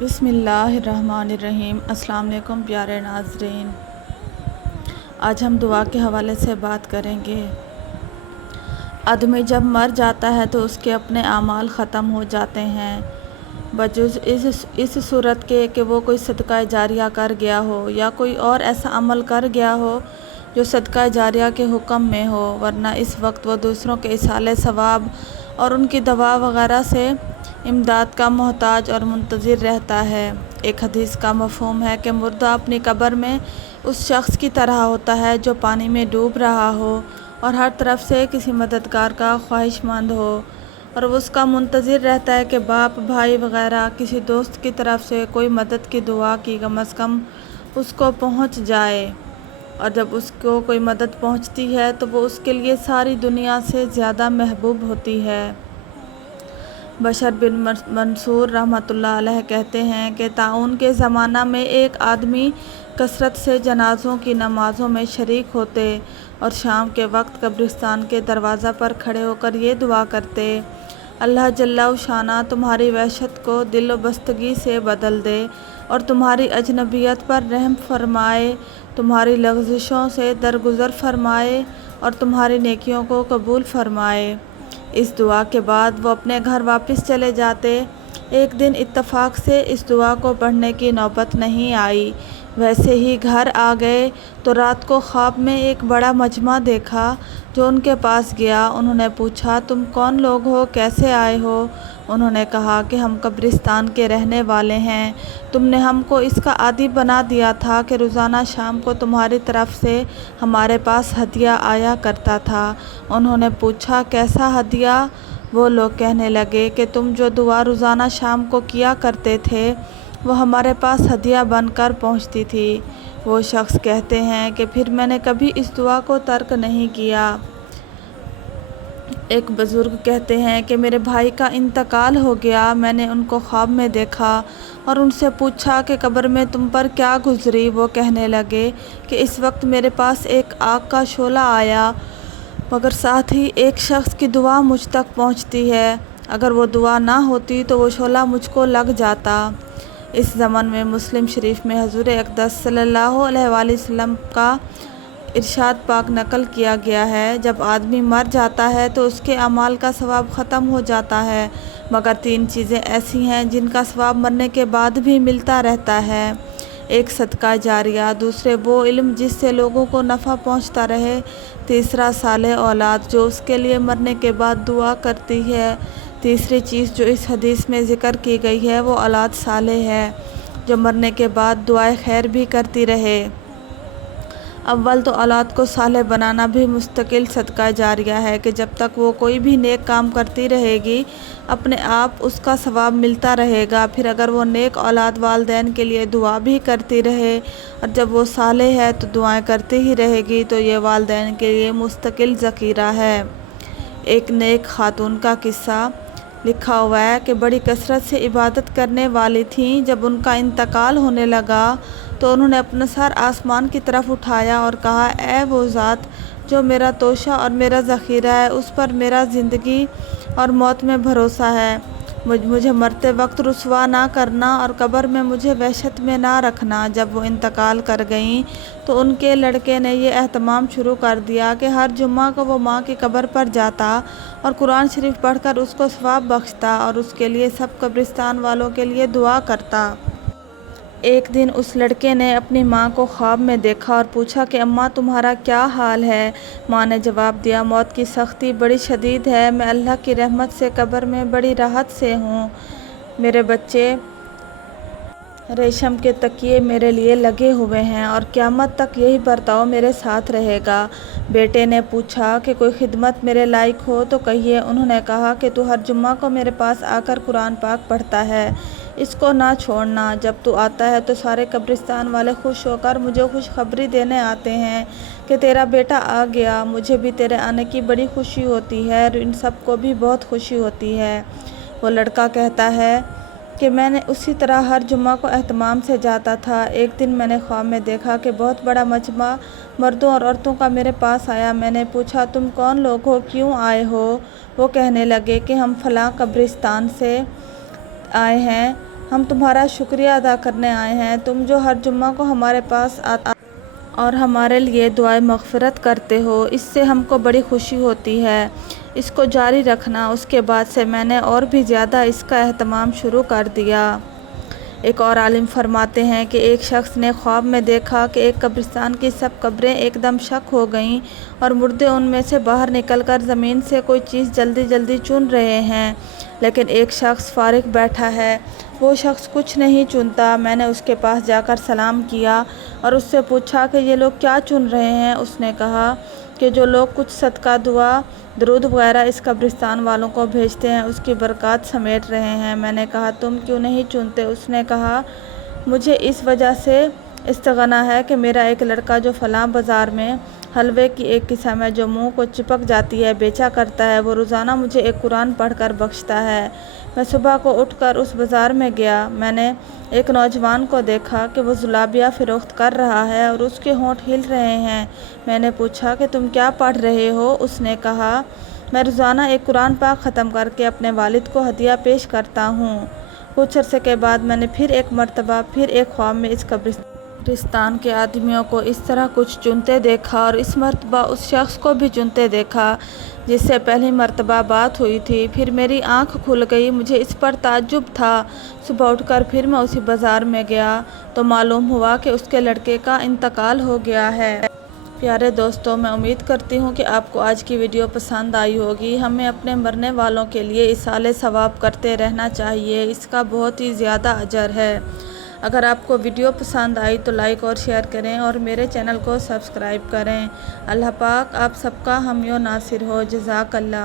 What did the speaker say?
بسم اللہ الرحمن الرحیم۔ السلام علیکم پیارے ناظرین، آج ہم دعا کے حوالے سے بات کریں گے۔ آدمی جب مر جاتا ہے تو اس کے اپنے اعمال ختم ہو جاتے ہیں، بجز اس صورت کے کہ وہ کوئی صدقہ جاریہ کر گیا ہو یا کوئی اور ایسا عمل کر گیا ہو جو صدقہ جاریہ کے حکم میں ہو، ورنہ اس وقت وہ دوسروں کے ایصال ثواب اور ان کی دعا وغیرہ سے امداد کا محتاج اور منتظر رہتا ہے۔ ایک حدیث کا مفہوم ہے کہ مردہ اپنی قبر میں اس شخص کی طرح ہوتا ہے جو پانی میں ڈوب رہا ہو اور ہر طرف سے کسی مددگار کا خواہش مند ہو، اور وہ اس کا منتظر رہتا ہے کہ باپ، بھائی وغیرہ کسی دوست کی طرف سے کوئی مدد کی دعا کی کم از کم اس کو پہنچ جائے، اور جب اس کو کوئی مدد پہنچتی ہے تو وہ اس کے لیے ساری دنیا سے زیادہ محبوب ہوتی ہے۔ بشر بن منصور رحمۃ اللہ علیہ کہتے ہیں کہ طاعون کے زمانہ میں ایک آدمی کثرت سے جنازوں کی نمازوں میں شریک ہوتے اور شام کے وقت قبرستان کے دروازہ پر کھڑے ہو کر یہ دعا کرتے: اللہ جل شانہ تمہاری وحشت کو دل و بستگی سے بدل دے اور تمہاری اجنبیت پر رحم فرمائے، تمہاری لغزشوں سے درگزر فرمائے اور تمہاری نیکیوں کو قبول فرمائے۔ اس دعا کے بعد وہ اپنے گھر واپس چلے جاتے۔ ایک دن اتفاق سے اس دعا کو پڑھنے کی نوبت نہیں آئی، ویسے ہی گھر آ گئے تو رات کو خواب میں ایک بڑا مجمع دیکھا جو ان کے پاس گیا۔ انہوں نے پوچھا، تم کون لوگ ہو، کیسے آئے ہو؟ انہوں نے کہا کہ ہم قبرستان کے رہنے والے ہیں، تم نے ہم کو اس کا عادی بنا دیا تھا کہ روزانہ شام کو تمہاری طرف سے ہمارے پاس ہدیہ آیا کرتا تھا۔ انہوں نے پوچھا، کیسا ہدیہ؟ وہ لوگ کہنے لگے کہ تم جو دعا روزانہ شام کو کیا کرتے تھے وہ ہمارے پاس ہدیہ بن کر پہنچتی تھی۔ وہ شخص کہتے ہیں کہ پھر میں نے کبھی اس دعا کو ترک نہیں کیا۔ ایک بزرگ کہتے ہیں کہ میرے بھائی کا انتقال ہو گیا، میں نے ان کو خواب میں دیکھا اور ان سے پوچھا کہ قبر میں تم پر کیا گزری؟ وہ کہنے لگے کہ اس وقت میرے پاس ایک آگ کا شعلہ آیا، مگر ساتھ ہی ایک شخص کی دعا مجھ تک پہنچتی ہے، اگر وہ دعا نہ ہوتی تو وہ شعلہ مجھ کو لگ جاتا۔ اس ضمن میں مسلم شریف میں حضور اقدس صلی اللہ علیہ وآلہ وسلم کا ارشاد پاک نقل کیا گیا ہے، جب آدمی مر جاتا ہے تو اس کے اعمال کا ثواب ختم ہو جاتا ہے، مگر 3 چیزیں ایسی ہیں جن کا ثواب مرنے کے بعد بھی ملتا رہتا ہے: ایک صدقہ جاریہ، دوسرے وہ علم جس سے لوگوں کو نفع پہنچتا رہے، تیسرا صالح اولاد جو اس کے لیے مرنے کے بعد دعا کرتی ہے، تیسری چیز جو اس حدیث میں ذکر کی گئی ہے وہ اولاد صالح ہے جو مرنے کے بعد دعائے خیر بھی کرتی رہے۔ اول تو اولاد کو صالح بنانا بھی مستقل صدقہ جاریہ ہے کہ جب تک وہ کوئی بھی نیک کام کرتی رہے گی اپنے آپ اس کا ثواب ملتا رہے گا۔ پھر اگر وہ نیک اولاد والدین کے لیے دعا بھی کرتی رہے اور جب وہ صالح ہے تو دعائیں کرتی ہی رہے گی تو یہ والدین کے لیے مستقل ذخیرہ ہے۔ ایک نیک خاتون کا قصہ لکھا ہوا ہے کہ بڑی کثرت سے عبادت کرنے والی تھیں، جب ان کا انتقال ہونے لگا تو انہوں نے اپنا سر آسمان کی طرف اٹھایا اور کہا، اے وہ ذات جو میرا توشہ اور میرا ذخیرہ ہے، اس پر میرا زندگی اور موت میں بھروسہ ہے، مجھے مرتے وقت رسوا نہ کرنا اور قبر میں مجھے وحشت میں نہ رکھنا۔ جب وہ انتقال کر گئیں تو ان کے لڑکے نے یہ اہتمام شروع کر دیا کہ ہر جمعہ کو وہ ماں کی قبر پر جاتا اور قرآن شریف پڑھ کر اس کو ثواب بخشتا اور اس کے لیے سب قبرستان والوں کے لیے دعا کرتا۔ ایک دن اس لڑکے نے اپنی ماں کو خواب میں دیکھا اور پوچھا کہ اماں تمہارا کیا حال ہے؟ ماں نے جواب دیا، موت کی سختی بڑی شدید ہے، میں اللہ کی رحمت سے قبر میں بڑی راحت سے ہوں، میرے بچے ریشم کے تکیے میرے لیے لگے ہوئے ہیں اور قیامت تک یہی برتاؤ میرے ساتھ رہے گا۔ بیٹے نے پوچھا کہ کوئی خدمت میرے لائق ہو تو کہیے۔ انہوں نے کہا کہ تو ہر جمعہ کو میرے پاس آ کر قرآن پاک پڑھتا ہے، اس کو نہ چھوڑنا، جب تو آتا ہے تو سارے قبرستان والے خوش ہو کر مجھے خوشخبری دینے آتے ہیں کہ تیرا بیٹا آ گیا، مجھے بھی تیرے آنے کی بڑی خوشی ہوتی ہے اور ان سب کو بھی بہت خوشی ہوتی ہے۔ وہ لڑکا کہتا ہے کہ میں نے اسی طرح ہر جمعہ کو اہتمام سے جاتا تھا۔ ایک دن میں نے خواب میں دیکھا کہ بہت بڑا مجمع مردوں اور عورتوں کا میرے پاس آیا۔ میں نے پوچھا، تم کون لوگ ہو، کیوں آئے ہو؟ وہ کہنے لگے کہ ہم فلاں قبرستان سے آئے ہیں، ہم تمہارا شکریہ ادا کرنے آئے ہیں۔ تم جو ہر جمعہ کو ہمارے پاس آتے اور ہمارے لیے دعائے مغفرت کرتے ہو، اس سے ہم کو بڑی خوشی ہوتی ہے۔ اس کو جاری رکھنا۔ اس کے بعد سے میں نے اور بھی زیادہ اس کا اہتمام شروع کر دیا۔ ایک اور عالم فرماتے ہیں کہ ایک شخص نے خواب میں دیکھا کہ ایک قبرستان کی سب قبریں ایک دم شک ہو گئیں اور مردے ان میں سے باہر نکل کر زمین سے کوئی چیز جلدی جلدی چن رہے ہیں، لیکن ایک شخص فارغ بیٹھا ہے۔ وہ شخص کچھ نہیں چنتا۔ میں نے اس کے پاس جا کر سلام کیا اور اس سے پوچھا کہ یہ لوگ کیا چن رہے ہیں؟ اس نے کہا کہ جو لوگ کچھ صدقہ، دعا، درود وغیرہ اس قبرستان والوں کو بھیجتے ہیں، اس کی برکات سمیٹ رہے ہیں۔ میں نے کہا تم کیوں نہیں چنتے؟ اس نے کہا مجھے اس وجہ سے استغنا ہے کہ میرا ایک لڑکا جو فلاں بازار میں حلوے کی ایک قسم ہے جو منہ کو چپک جاتی ہے بیچا کرتا ہے، وہ روزانہ مجھے ایک قرآن پڑھ کر بخشتا ہے۔ میں صبح کو اٹھ کر اس بازار میں گیا۔ میں نے ایک نوجوان کو دیکھا کہ وہ جلابیاں فروخت کر رہا ہے اور اس کے ہونٹ ہل رہے ہیں۔ میں نے پوچھا کہ تم کیا پڑھ رہے ہو؟ اس نے کہا میں روزانہ ایک قرآن پاک ختم کر کے اپنے والد کو ہدیہ پیش کرتا ہوں۔ کچھ عرصے کے بعد میں نے پھر ایک مرتبہ ایک خواب میں اس قبرستان کے آدمیوں کو اس طرح کچھ چنتے دیکھا اور اس مرتبہ اس شخص کو بھی چنتے دیکھا جس سے پہلی مرتبہ بات ہوئی تھی۔ پھر میری آنکھ کھل گئی۔ مجھے اس پر تعجب تھا۔ صبح اٹھ کر پھر میں اسی بازار میں گیا تو معلوم ہوا کہ اس کے لڑکے کا انتقال ہو گیا ہے۔ پیارے دوستو، میں امید کرتی ہوں کہ آپ کو آج کی ویڈیو پسند آئی ہوگی۔ ہمیں اپنے مرنے والوں کے لیے ایصال ثواب کرتے رہنا چاہیے، اس کا بہت ہی زیادہ اجر ہے۔ اگر آپ کو ویڈیو پسند آئی تو لائک اور شیئر کریں اور میرے چینل کو سبسکرائب کریں۔ اللہ پاک آپ سب کا حامی و ناصر ہو۔ جزاک اللہ۔